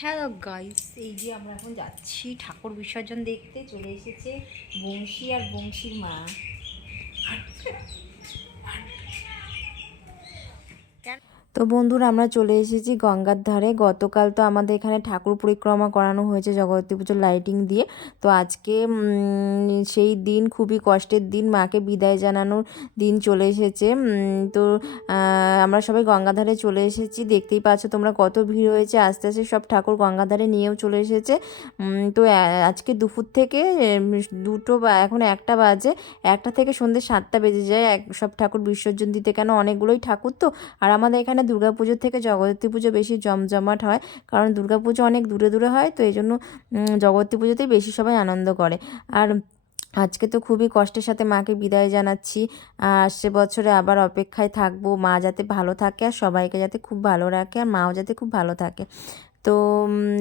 Hello guys এই যে আমরা এখন যাচ্ছি ঠাকুর বিসর্জন দেখতে, চলে এসেছে বংশী আর বংশীর মা। তো বন্ধুরা, আমরা চলে এসেছি গঙ্গার ধারে। গতকাল তো আমাদের এখানে ঠাকুর পরিক্রমা করানো হয়েছে জগদ্ধাত্রী পুজোর লাইটিং দিয়ে। তো আজকে সেই দিন, খুবই কষ্টের দিন, মাকে বিদায় জানানোর দিন চলে এসেছে। তো আমরা সবাই গঙ্গাধারে চলে এসেছি। দেখতেই পাচ্ছ তোমরা কত ভিড় হয়েছে। আস্তে আস্তে সব ঠাকুর গঙ্গাধারে নিয়েও চলে এসেছে। তো আজকে দুপুর থেকে দুটো বা, এখন একটা বাজে। একটা থেকে সন্ধ্যে সাতটা বেজে যায়। এক, সব ঠাকুর বিসর্জন দিতে কেন? অনেকগুলোই ঠাকুর তো। আর আমাদের এখানে দুর্গাপুজোর থেকে জগদ্ধী পুজো বেশি জমজমাট হয়, কারণ দুর্গাপুজো অনেক দূরে দূরে হয়, তো এই জন্য জগদ্ধী পুজোতেই বেশি সবাই আনন্দ করে। আর আজকে তো খুবই কষ্টের সাথে মাকে বিদায় জানাচ্ছি আসছে বছরে আবার অপেক্ষায় থাকব, মা যাতে ভালো থাকে আর সবাইকে যাতে খুব ভালো রাখে আর মাও যাতে খুব ভালো থাকে। তো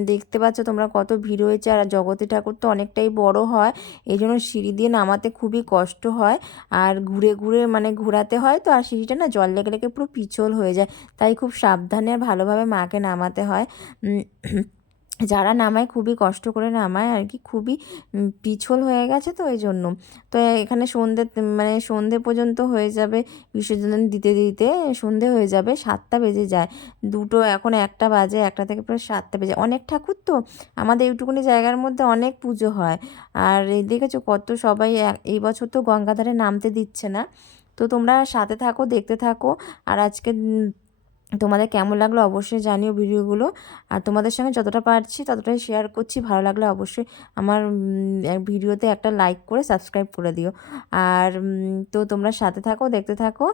দেখতে পাচ্ছ তোমরা কত ভিড় হয়েছে আর জগতী ঠাকুর তো অনেকটাই বড় হয় এই জন্য সিঁড়ি দিয়ে নামাতে খুবই কষ্ট হয় আর ঘুরে ঘুরে মানে ঘোরাতে হয় তো, আর সিঁড়িটা না জল লেগে লেগে পুরো পিছল হয়ে যায়, তাই খুব সাবধানে আর ভালোভাবে মাকে নামাতে হয়। যারা নামায় খুবই কষ্ট করে নামায় আর কি, খুবই পিছল হয়ে গেছে তো এই জন্য। তো এখানে সন্ধে মানে সন্ধে পর্যন্ত হয়ে যাবে বিসর্জন দিতে দিতে সন্ধে হয়ে যাবে, সাতটা বেজে যায়। দুটো, এখন একটা বাজে, একটা থেকে প্রায় সাতটা বেজে। অনেক ঠাকুর তো, আমাদের এইটুকুনি জায়গার মধ্যে অনেক পুজো হয়। আর এই দেখেছ কত সবাই এই বছর তো গঙ্গাধারে নামতে দিচ্ছে না। তো তোমরা সাথে থাকো, দেখতে থাকো। আর আজকে তোমাদের কেমন লাগল অবশ্যই জানিও ভিডিওগুলো। আর তোমাদের সঙ্গে যতটা পারছি ততটাই শেয়ার করছি। ভালো লাগলে অবশ্যই আমার ভিডিওতে একটা লাইক করে সাবস্ক্রাইব করে দিও। আর তো তোমরা সাথে থাকো, দেখতে থাকো।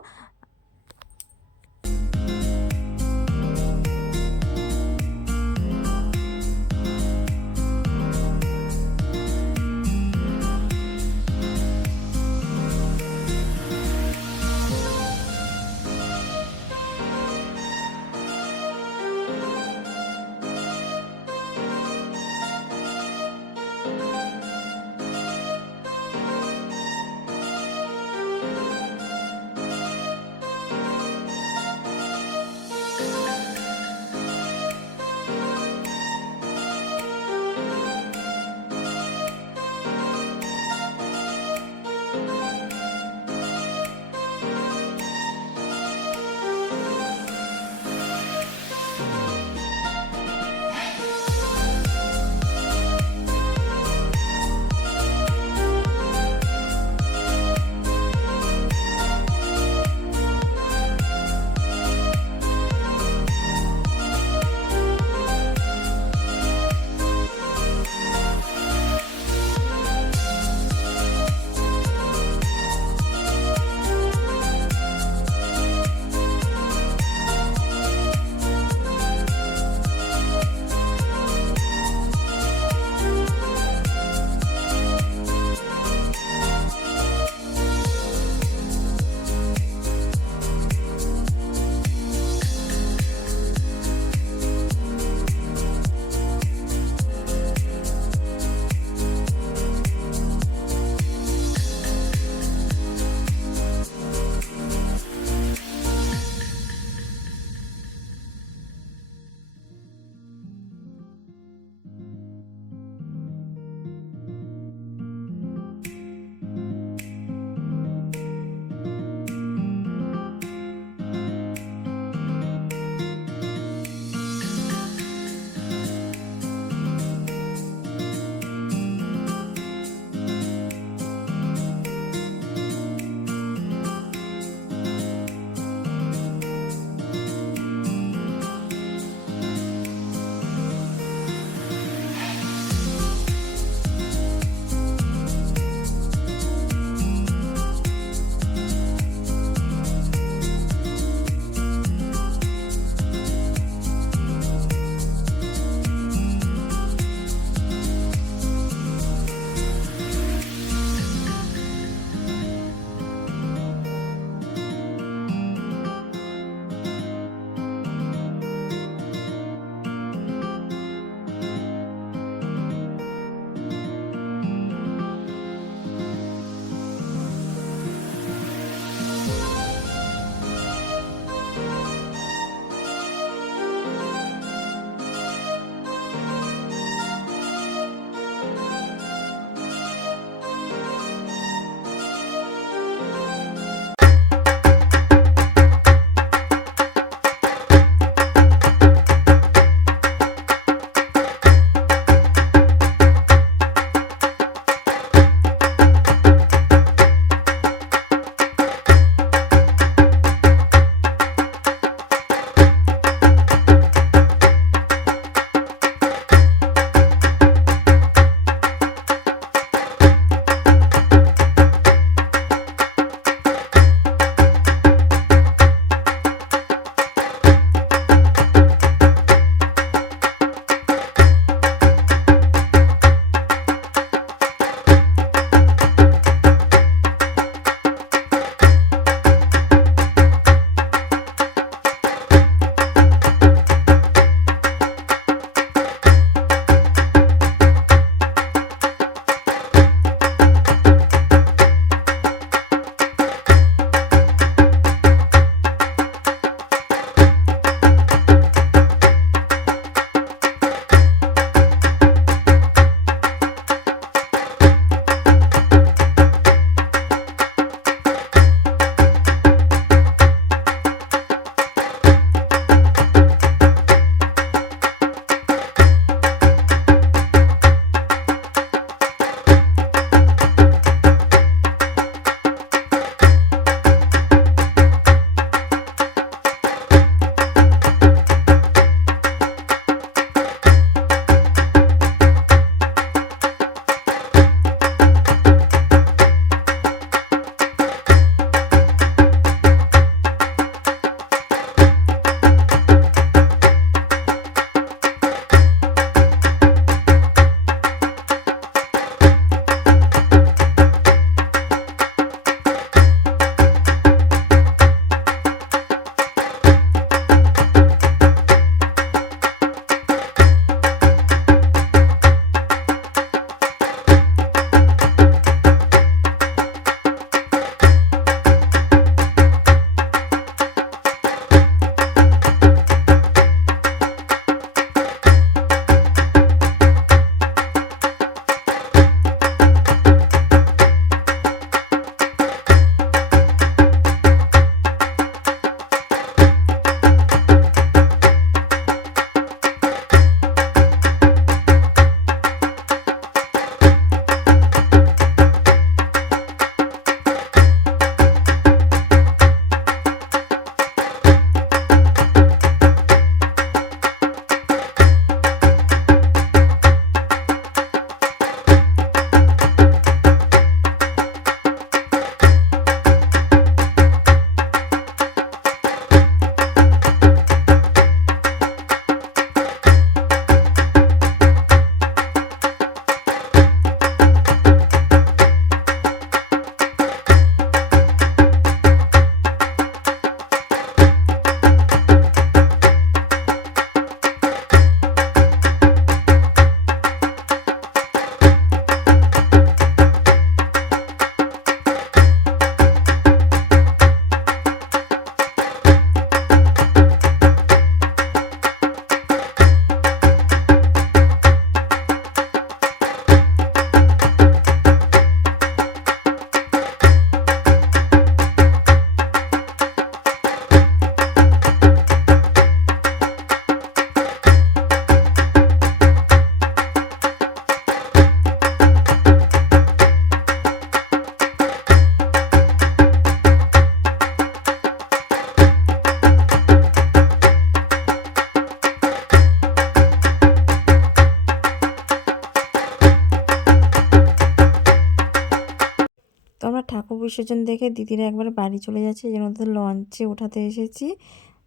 ঠাকুর বিসর্জন দেখে দিদিরা একবার বাড়ি চলে যাচ্ছে এই জন্য লঞ্চে ওঠাতে এসেছি।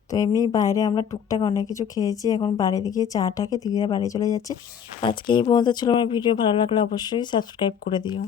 তো এমনি বাইরে আমরা টুকটাক অনেক কিছু খেয়েছি, এখন বাড়ি দিকে চা টাকে দিদিরা বাড়ি চলে যাচ্ছে। আজকে এই পর্যন্ত ছিল আমার ভিডিও, ভালো লাগলে অবশ্যই সাবস্ক্রাইব করে দিও।